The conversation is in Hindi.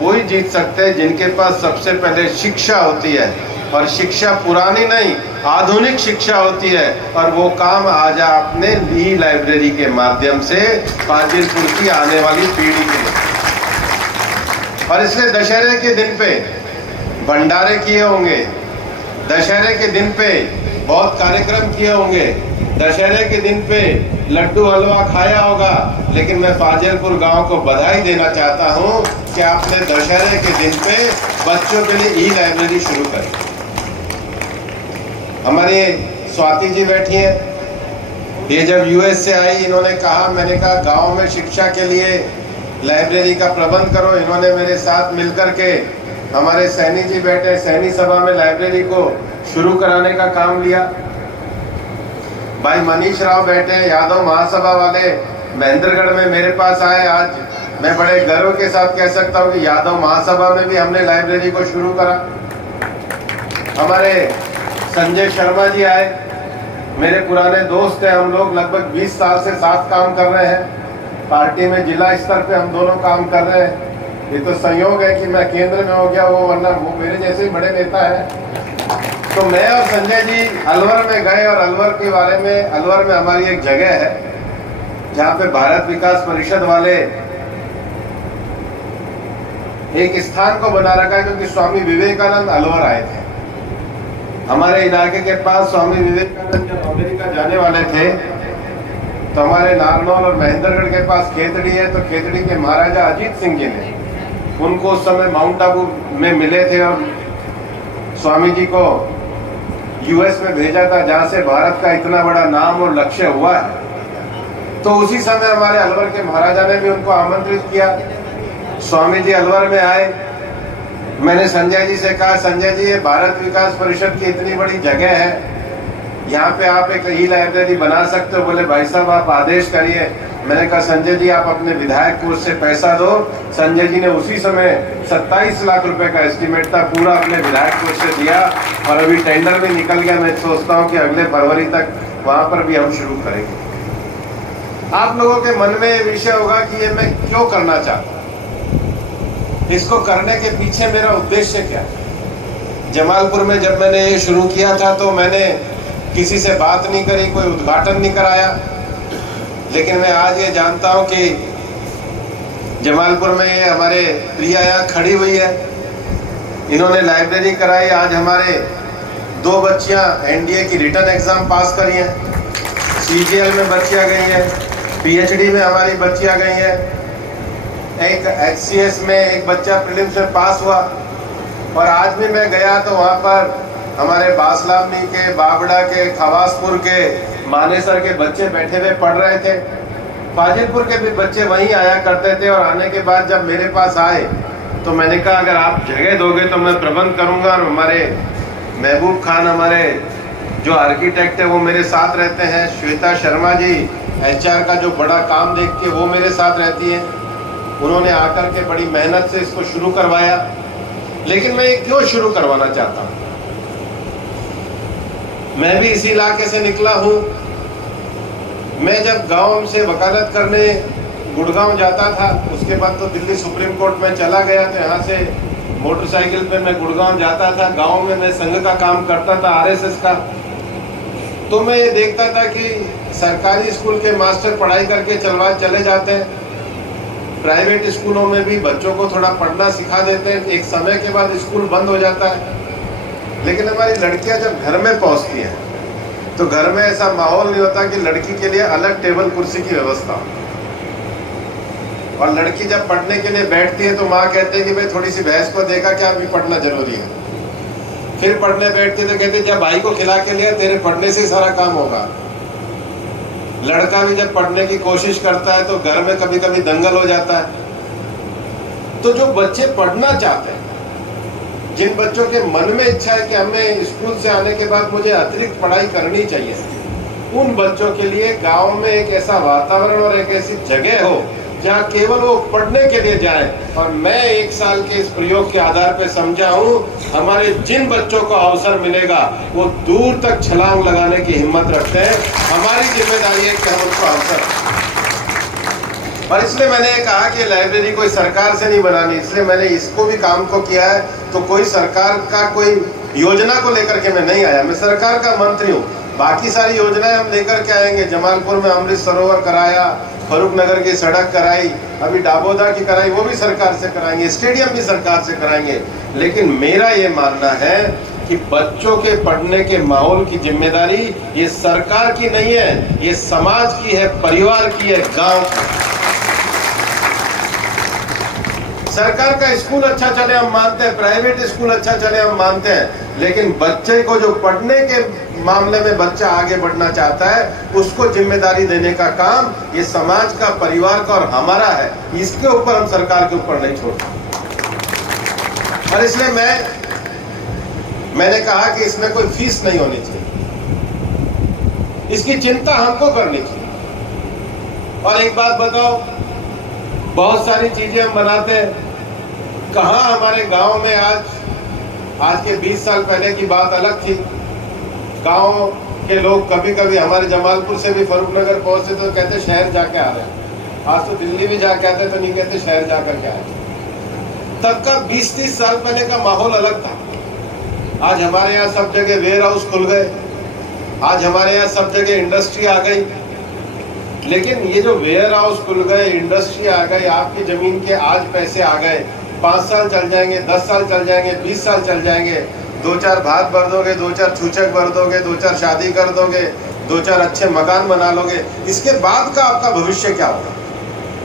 वही जीत सकते हैं जिनके पास सबसे पहले शिक्षा होती है, और शिक्षा पुरानी नहीं आधुनिक शिक्षा होती है। और वो काम आज आपने ई लाइब्रेरी के माध्यम से फाजिलपुर की आने वाली पीढ़ी के लिए। और इसलिए दशहरे के दिन पे भंडारे किए होंगे, दशहरे के दिन पे बहुत कार्यक्रम किए होंगे, दशहरे के दिन पे लड्डू हलवा खाया होगा। लेकिन मैं फाजिलपुर गांव को बधाई देना चाहता हूं कि आपने दशहरे के दिन पे बच्चों के लिए ई लाइब्रेरी शुरू करी। हमारी स्वाति जी बैठी हैं, ये जब यूएस से आई इन्होंने कहा, मैंने कहा गांव में शिक्षा के लिए लाइब्रेरी का प्रबंध करो। इन्होंने मेरे साथ मिलकर के, हमारे सैनी जी बैठे, सैनी सभा में लाइब्रेरी को शुरू कराने का काम लिया। भाई मनीष राव बैठे, यादव महासभा वाले, महेंद्रगढ़ में मेरे पास आए। आज मैं बड़े गर्व के साथ कह सकता हूँ कि यादव महासभा में भी हमने लाइब्रेरी को शुरू करा। हमारे संजय शर्मा जी आए, मेरे पुराने दोस्त हैं, हम लोग लगभग 20 साल से साथ काम कर रहे हैं। पार्टी में जिला स्तर पे हम दोनों काम कर रहे हैं। ये तो संयोग है कि मैं केंद्र में हो गया, वो वरना वो मेरे जैसे ही बड़े नेता है। तो मैं और संजय जी अलवर में गए, और अलवर के बारे में, अलवर में हमारी एक जगह है जहाँ पे भारत विकास परिषद वाले एक स्थान को बना रखा है, क्योंकि स्वामी विवेकानंद अलवर आए थे। हमारे इलाके के पास स्वामी विवेकानंद जब अमेरिका जाने वाले थे तो हमारे नारनौल और महेंद्रगढ़ के पास खेतड़ी है, तो खेतड़ी के महाराजा अजीत सिंह जी ने उनको उस समय माउंट आबू में मिले थे और स्वामी जी को यूएस में भेजा था, जहाँ से भारत का इतना बड़ा नाम और लक्ष्य हुआ है। तो उसी समय हमारे अलवर के महाराजा ने भी उनको आमंत्रित किया। स्वामी जी अलवर में आए। मैंने संजय जी से कहा, संजय जी ये भारत विकास परिषद की इतनी बड़ी जगह है, यहाँ पे आप एक ई लाइब्रेरी बना सकते हो। बोले भाई साहब आप आदेश करिए। मैंने कहा संजय जी आप अपने विधायक कोष से पैसा दो। संजय जी ने उसी समय 27 लाख रुपए का एस्टीमेट था, पूरा अपने विधायक कोष से दिया, और अभी टेंडर भी निकल गया। मैं सोचता हूँ कि अगले फरवरी तक वहाँ पर भी हम शुरू करेंगे। आप लोगों के मन में ये विषय होगा कि ये मैं क्यों करना चाहता हूँ, इसको करने के पीछे मेरा उद्देश्य क्या है। जमालपुर में जब मैंने ये शुरू किया था तो मैंने किसी से बात नहीं करी, कोई उद्घाटन नहीं कराया। लेकिन मैं आज ये जानता हूँ कि जमालपुर में ये हमारे प्रिया यहाँ खड़ी हुई है, इन्होंने लाइब्रेरी कराई। आज हमारे 2 बच्चियाँ एनडीए की रिटर्न एग्जाम पास करी हैं, सीजीएल में बच्चियाँ गई हैं, पीएचडी में हमारी बच्चियाँ गई हैं, एक एचसीएस में एक बच्चा प्रीलिम्स में पास हुआ। और आज भी मैं गया तो वहाँ पर हमारे बासलामनी के, बाबड़ा के, खवासपुर के, मानेसर के बच्चे बैठे हुए पढ़ रहे थे। फाजिलपुर के भी बच्चे वहीं आया करते थे। और आने के बाद जब मेरे पास आए तो मैंने कहा अगर आप जगह दोगे तो मैं प्रबंध करूंगा। और हमारे महबूब खान, हमारे जो आर्किटेक्ट है वो मेरे साथ रहते हैं। श्वेता शर्मा जी एचआर का जो बड़ा काम देखती है वो मेरे साथ रहती हैं। उन्होंने आकर के बड़ी मेहनत से इसको शुरू करवाया। लेकिन मैं ये क्यों शुरू करवाना चाहता हूँ, मैं भी इसी इलाके से निकला हूँ। मैं जब गांव से वकालत करने गुड़गांव जाता था, उसके बाद तो दिल्ली सुप्रीम कोर्ट में चला गया, तो यहाँ से मोटरसाइकिल पे मैं गुड़गांव जाता था। गांव में मैं संघ का काम करता था, आरएसएस का। तो मैं ये देखता था कि सरकारी स्कूल के मास्टर पढ़ाई करके चले जाते हैं, प्राइवेट स्कूलों में भी बच्चों को थोड़ा पढ़ना सिखा देते हैं। एक समय के बाद स्कूल बंद हो जाता है। लेकिन हमारी लड़कियां जब घर में पहुंचती हैं तो घर में ऐसा माहौल नहीं होता कि लड़की के लिए अलग टेबल कुर्सी की व्यवस्था हो। और लड़की जब पढ़ने के लिए बैठती है तो माँ कहते हैं कि भाई थोड़ी सी भैंस को देखा क्या, अभी पढ़ना जरूरी है। फिर पढ़ने बैठती है तो कहते हैं क्या भाई को खिला के लिया, तेरे पढ़ने से ही सारा काम होगा। लड़का भी जब पढ़ने की कोशिश करता है तो घर में कभी कभी दंगल हो जाता है। तो जो बच्चे पढ़ना चाहते हैं, जिन बच्चों के मन में इच्छा है कि हमें स्कूल से आने के बाद मुझे अतिरिक्त पढ़ाई करनी चाहिए, उन बच्चों के लिए गांव में एक ऐसा वातावरण और एक ऐसी जगह हो जहाँ केवल वो पढ़ने के लिए जाएं। और मैं 1 साल के इस प्रयोग के आधार पर समझा हूँ, हमारे जिन बच्चों को अवसर मिलेगा वो दूर तक छलांग लगाने की हिम्मत रखते हैं। हमारी जिम्मेदारी है कि हम उनको अवसर। और इसलिए मैंने कहा कि लाइब्रेरी कोई सरकार से नहीं बनानी, इसलिए मैंने इसको भी काम को किया है। तो कोई सरकार का कोई योजना को लेकर के मैं नहीं आया, मैं सरकार का मंत्री हूँ। बाकी सारी योजनाएं हम लेकर के आएंगे। जमालपुर में अमृत सरोवर कराया, फरूख नगर की सड़क कराई, अभी डाबोदा की कराई, वो भी सरकार से कराएंगे, स्टेडियम भी सरकार से कराएंगे। लेकिन मेरा ये मानना है कि बच्चों के पढ़ने के माहौल की जिम्मेदारी ये सरकार की नहीं है, ये समाज की है, परिवार की है, गांव की। सरकार का स्कूल अच्छा चले हम मानते हैं, प्राइवेट स्कूल अच्छा चले हम मानते हैं, लेकिन बच्चे को जो पढ़ने के मामले में बच्चा आगे बढ़ना चाहता है उसको जिम्मेदारी देने का काम ये समाज का, परिवार का और हमारा है। इसके ऊपर हम सरकार के ऊपर नहीं छोड़ते। और इसलिए मैंने कहा कि इसमें कोई फीस नहीं होनी चाहिए, इसकी चिंता हमको करनी चाहिए। और एक बात बताओ, बहुत सारी चीजें हम बनाते हैं, कहाँ हमारे गांव में आज के 20 साल पहले की बात अलग थी। गांव के लोग कभी कभी हमारे जमालपुर से भी फरूख नगर पहुंचते तो कहते शहर जाके आ रहे हैं। आज तो दिल्ली भी जाके आते तो नहीं कहते शहर जाकर के आए। तब का 20-30 साल पहले का माहौल अलग था। आज हमारे यहाँ सब जगह वेयर हाउस खुल गए, आज हमारे यहाँ सब जगह इंडस्ट्री आ गई। लेकिन ये जो वेयर हाउस खुल गए, इंडस्ट्री आ गई, आपकी जमीन के आज पैसे आ गए, 5 साल चल जाएंगे, 10 साल चल जाएंगे, 20 साल चल जाएंगे, 2-4 भात भर दोगे, 2-4 छूचक भर दोगे, 2-4 शादी कर दोगे, 2-4 अच्छे मकान बना लोगे, इसके बाद का आपका भविष्य क्या होगा?